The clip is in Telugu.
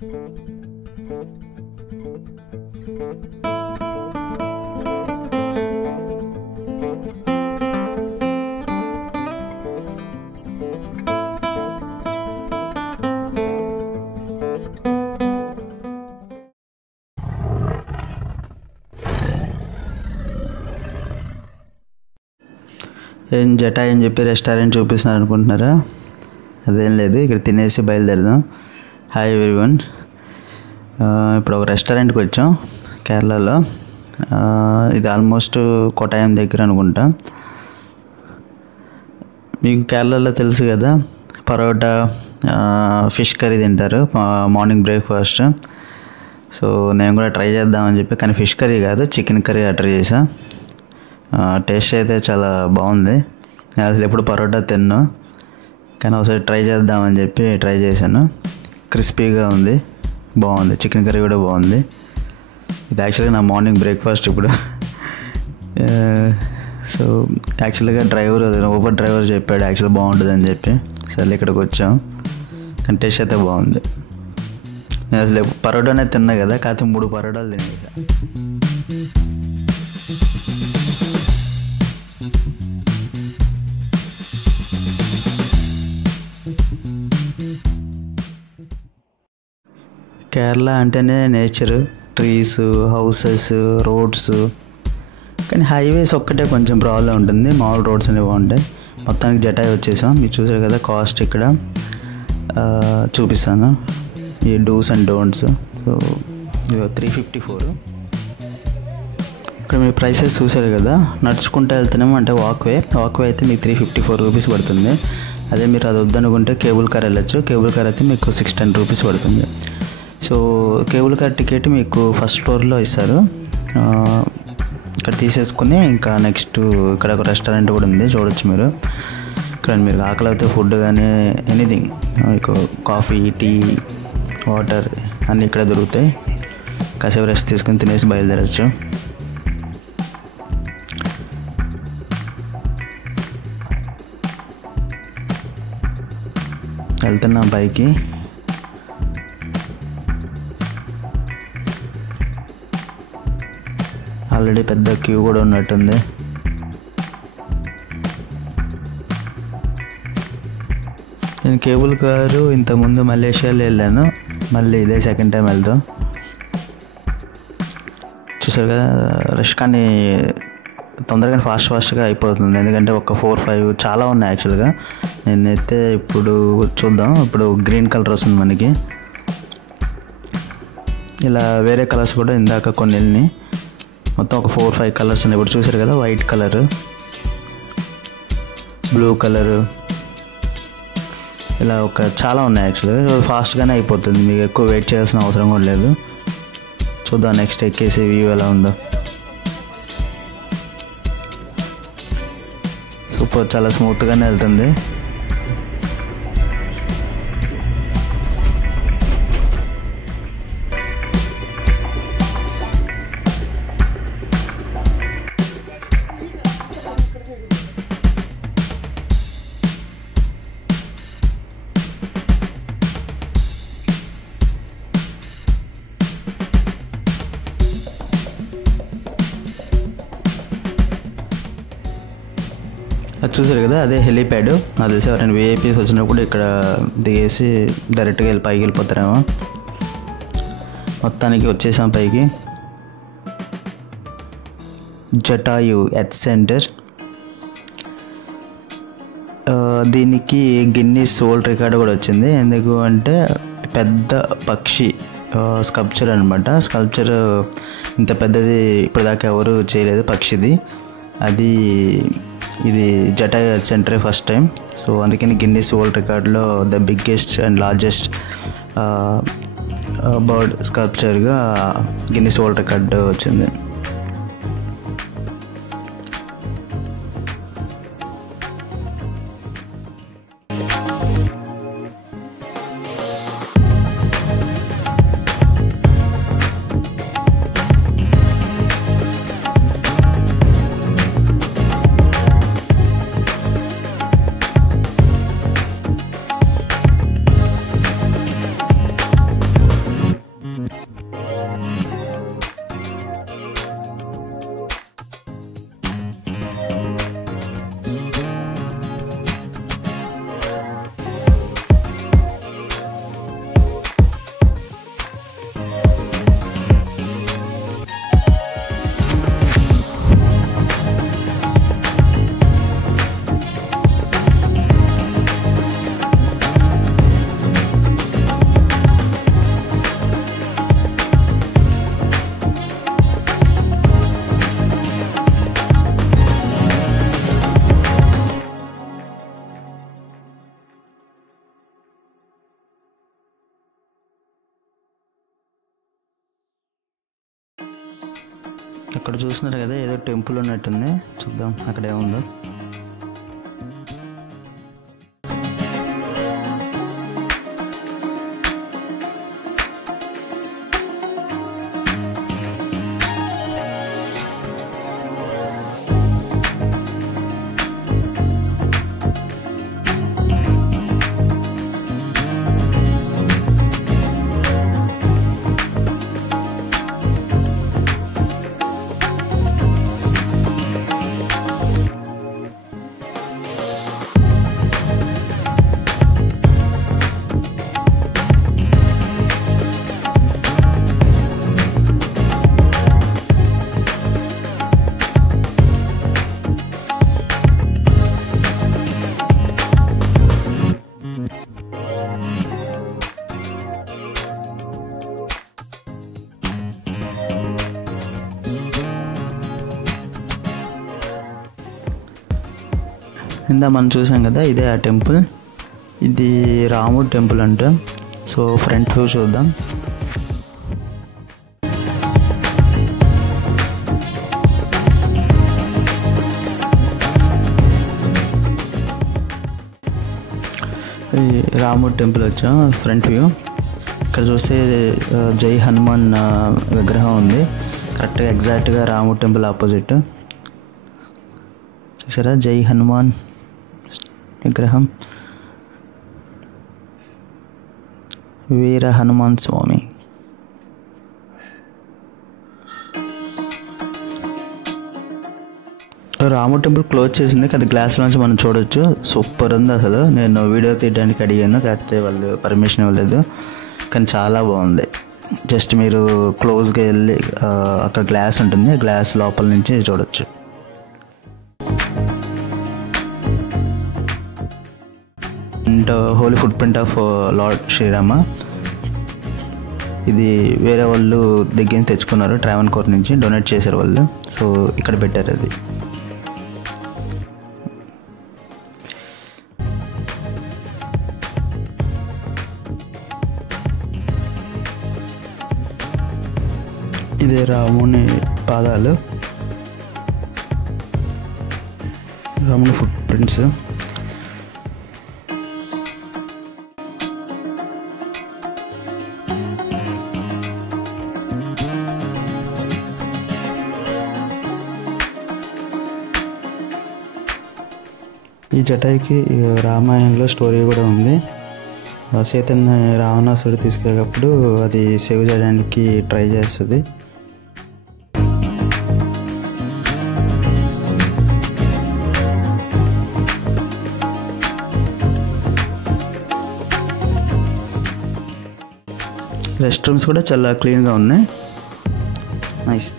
ఏం జటా అని చెప్పి రెస్టారెంట్ చూపిస్తున్నారు అనుకుంటున్నారా? అదేం లేదు, ఇక్కడ తినేసి బయలుదేరదాం. హాయ్ ఎవ్రీవన్, ఇప్పుడు ఒక రెస్టారెంట్కి వచ్చాం కేరళలో. ఇది ఆల్మోస్ట్ కొట్టాయం దగ్గర అనుకుంటా. మీకు కేరళలో తెలుసు కదా, పరోటా, ఫిష్ కర్రీ తింటారు మార్నింగ్ బ్రేక్ఫాస్ట్. సో నేను కూడా ట్రై చేద్దామని చెప్పి, కానీ ఫిష్ కర్రీ కాదు, చికెన్ కర్రీ ఆర్డర్ చేసా. టేస్ట్ అయితే చాలా బాగుంది. నేను అసలు ఎప్పుడు పరోటా తిన్నా, కానీ ఒకసారి ట్రై చేద్దామని చెప్పి ట్రై చేశాను. క్రిస్పీగా ఉంది, బాగుంది. చికెన్ కర్రీ కూడా బాగుంది. ఇది యాక్చువల్గా నా మార్నింగ్ బ్రేక్ఫాస్ట్ ఇప్పుడు. సో యాక్చువల్గా ఊబర్ డ్రైవర్ చెప్పాడు యాక్చువల్గా బాగుంటుంది అని చెప్పి, సరే ఇక్కడికి వచ్చాం. కానీ టేస్ట్ అయితే బాగుంది. నేను అసలు పరోటానే తిన్నా కదా, కాకపోతే 3 పరోటాలు తినేసా. కేరళ అంటేనే నేచరు, ట్రీస్, హౌసెస్, రోడ్స్. కానీ హైవేస్ ఒక్కటే కొంచెం ప్రాబ్లం ఉంటుంది, మామూలు రోడ్స్ అనేవి బాగుంటాయి. మొత్తానికి జటాయి వచ్చేసాం. మీరు చూసారు కదా కాస్ట్, ఇక్కడ చూపిస్తాను ఈ డూస్ అండ్ డోంట్స్. సో 354. ఇక్కడ మీరు ప్రైసెస్ చూసారు కదా. నడుచుకుంటూ వెళ్తున్నాము అంటే వాక్వే అయితే మీకు 354 రూపీస్ పడుతుంది. అదే మీరు అది వద్దనుకుంటే కేబుల్ కార్ వెళ్ళచ్చు. కేబుల్ కార్ అయితే మీకు 610 రూపీస్ పడుతుంది. సో కేబుల్ కార్ టికెట్ మీకు ఫస్ట్ ఫ్లోర్లో ఇస్తారు. ఇక్కడ తీసేసుకుని ఇంకా నెక్స్ట్ ఇక్కడ ఒక రెస్టారెంట్ కూడా ఉంది, చూడొచ్చు మీరు. ఇక్కడ మీరు ఆకలి అయితే ఫుడ్ కానీ ఎనీథింగ్, మీకు కాఫీ, టీ, వాటర్ అన్నీ ఇక్కడ దొరుకుతాయి. కాసేపు రెస్ట్ తీసుకుని తినేసి బయలుదేరచ్చు. వెళ్తున్నాం పైకి. ఆల్రెడీ పెద్ద క్యూ కూడా ఉన్నట్టుంది. నేను కేబుల్ కారు ఇంతకుముందు మలేషియాలో వెళ్ళాను, మళ్ళీ ఇదే సెకండ్ టైం వెళ్తాం. చూసారు కదా రష్, కానీ తొందరగా ఫాస్ట్గా అయిపోతుంది. ఎందుకంటే ఒక 4-5 చాలా ఉన్నాయి యాక్చువల్గా. నేనైతే ఇప్పుడు చూద్దాం. ఇప్పుడు గ్రీన్ కలర్ వస్తుంది మనకి. ఇలా వేరే కలర్స్ కూడా ఇందాక కొన్ని వెళ్ళినాయి. మొత్తం ఒక 4-5 కలర్స్ ఉన్నాయి. ఇప్పుడు చూసారు కదా, వైట్ కలరు, బ్లూ కలరు, ఇలా చాలా ఉన్నాయి యాక్చువల్గా. ఫాస్ట్గానే అయిపోతుంది, మీకు ఎక్కువ వెయిట్ చేయాల్సిన అవసరం కూడా లేదు. చూద్దాం నెక్స్ట్ ఎక్కేసి వ్యూ ఎలా ఉందో. సూపర్, చాలా స్మూత్గానే వెళ్తుంది. అది చూసారు కదా, అదే హెలీప్యాడ్. నాకు తెలిసి ఎవరైనా విఐపీస్ వచ్చినప్పుడు ఇక్కడ దిగేసి డైరెక్ట్గా వెళ్ళి పైకి వెళ్ళిపోతారేమో. మొత్తానికి వచ్చేసాం పైకి. Jatayu earth centre. దీనికి గిన్నీస్ వరల్డ్ రికార్డు కూడా వచ్చింది. ఎందుకు అంటే పెద్ద పక్షి స్కల్ప్చర్ అనమాట. స్కల్ప్చర్ ఇంత పెద్దది ఇప్పటిదాకా ఎవరు చేయలేదు పక్షిది. ఇది జటాయు ఎర్త్ సెంటరే ఫస్ట్ టైం. సో అందుకని గిన్నీస్ వరల్డ్ రికార్డులో the biggest and largest bird స్కల్ప్చర్గా గిన్నీస్ వరల్డ్ రికార్డు వచ్చింది. అక్కడ చూస్తున్నారు కదా, ఏదో టెంపుల్ ఉన్నట్టుంది. చూద్దాం అక్కడ ఏముందో. ఇందా మనం చూసాం కదా, ఇదే ఆ టెంపుల్. ఇది రాముడు టెంపుల్ అంట. సో ఫ్రంట్ వ్యూ చూద్దాం. రాముడు టెంపుల్ వచ్చాం, ఫ్రంట్ వ్యూ. ఇక్కడ చూస్తే జై హనుమాన్ విగ్రహం ఉంది, కరెక్ట్గా ఎగ్జాక్ట్గా రాముడు టెంపుల్ ఆపోజిట్. చూసారా, జై హనుమాన్ విగ్రహం, వీర హనుమాన్ స్వామి. రాముడు టెంపుల్ క్లోజ్ చేసింది, అది గ్లాస్ నుంచి మనం చూడొచ్చు. సూపర్ ఉంది అసలు. నేను వీడియో తీయడానికి అడిగాను, కాకపోతే వాళ్ళు పర్మిషన్ ఇవ్వలేదు, కానీ చాలా బాగుంది. జస్ట్ మీరు క్లోజ్గా వెళ్ళి అక్కడ గ్లాస్ ఉంటుంది, గ్లాస్ లోపల నుంచి చూడొచ్చు. And Holi foot print of lord Srirama. ఇది వేరే వాళ్ళు దగ్గర నుంచి తెచ్చుకున్నారు, ట్రావెన్కోర్ నుంచి డొనేట్ చేశారు వాళ్ళు. సో ఇక్కడ పెట్టారు అది. ఇదే రాముని పాదాలు, రాముని ఫుట్ ప్రింట్స్. ఈ జటాయికి రామాయణంలో స్టోరీ కూడా ఉంది. సీతని రావణాసుడు తీసుకెళ్ళినప్పుడు అది సేవ్ చేయడానికి ట్రై చేస్తుంది. రెస్ట్ రూమ్స్ కూడా చాలా క్లీన్గా ఉన్నాయి, నైస్.